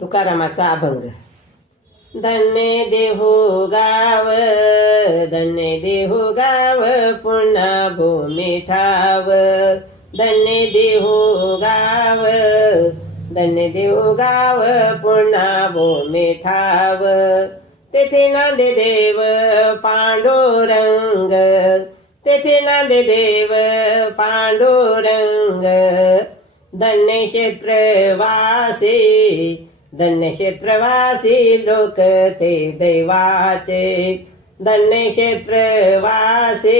तुकारामाचा अभंग. धन्य देहू गाव धन्य देहू गाव पुन्हा भूमी ठाव. धन्य देहू गाव धन्य देहू गाव पुन्हा भूमी ठाव. तेथे नांदे देव पांडुरंग तेथे नांदे देव पांडुरंग. धन्य क्षेत्रवासी धन्य क्षेत्रवासी लोक ते दैवाचे। धन्य क्षेत्रवासी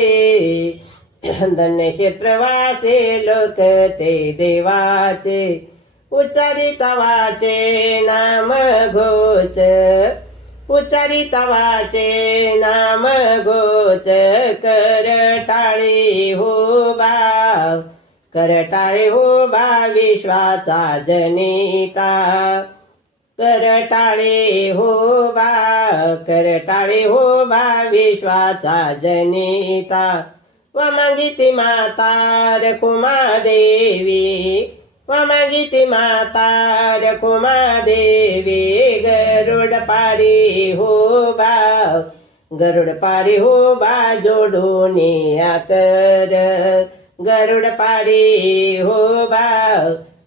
धन्य क्षेत्रवासी लोक ते देवाचे। उच्चारितवाचे नाम घोच उच्चारितवाचे नाम घोच करटाळी हो बा। करटाळी हो बा विश्वाचा जनिता। करटाळे हो बा करटाळे हो बा विश्वाचा जनिता. व मागिती माता देवी व मागिती माता देवी गरुड पारी हो बा गरुड पारी हो बा जोडून कर. गरुड पारी हो बा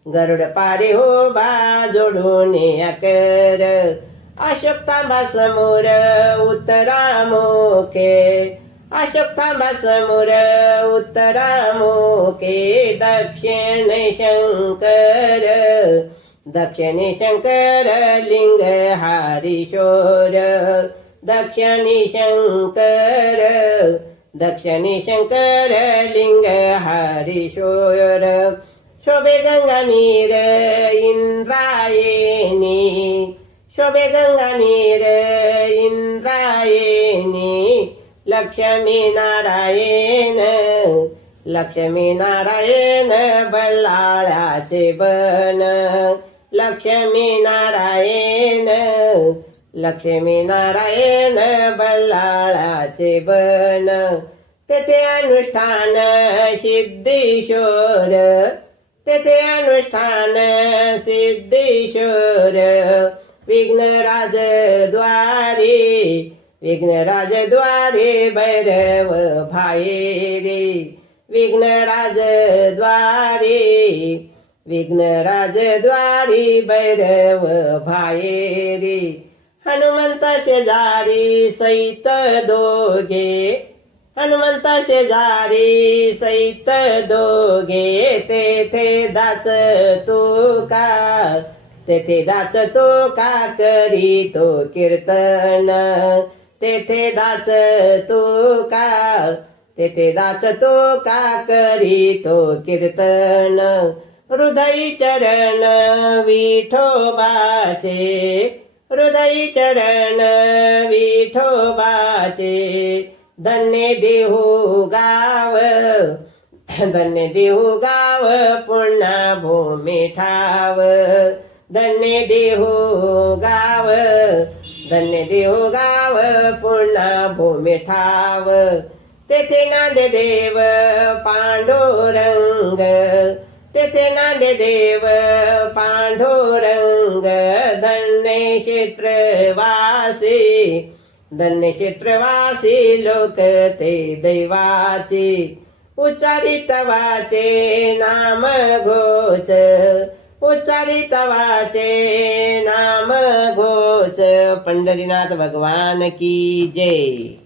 गरुड पारी हो बा जोडून कर अशोक समोर उत्तरामुखे अशोक समोर उत्तरामुखे दक्षिण शंकर दक्षिणी शंकर लिंग हरिशोर दक्षिणी शंकर दक्षिणी शंकर लिंग हरिशोर शोभे गंगा नीर इंद्रायणी शोभे गंगा नीर इंद्रायणी लक्ष्मी नारायण लक्ष्मी नारायण बल्लाळाचे बन लक्ष्मी नारायण लक्ष्मी नारायण बल्लाळाचे बन तेथे अनुष्ठान सिद्धेश्वर तेथे अनुष्ठान सिद्धेश्वर. विघ्नराजद्वारे विघ्नराजद्वारे भैरव भायेरे विघ्नराजद्वारे विघ्नराज द्वारी भैरव भायेरे हनुमंत शेजारी सैत दोघे हनुमंता शेजारी सैत दोघे तेथे दाच तो का तेथे दाच तो का करी तो कीर्तन. तेथे दाच तो का तेथे दाच तो का करी तो कीर्तन. हृदय चरण विठोबाचे. हृदय चरण विठोबाचे. धन्य देहू गाव. धन्य देहू गाव पुन्हा भूमी ठाव. धन्य देहू गाव. धन्य देहू गाव पुन्हा भूमी ठाव. तेथे नाद देव पांडुरंग. तेथे नाद देव पांडुरंग. धन्य क्षेत्रवासी. धन्य क्षेत्रवासी लोक ते दैवाचे उच्चारितवाचे नाम घोच उच्चारितवाचे नाम घोच पंढरीनाथ भगवान की जय.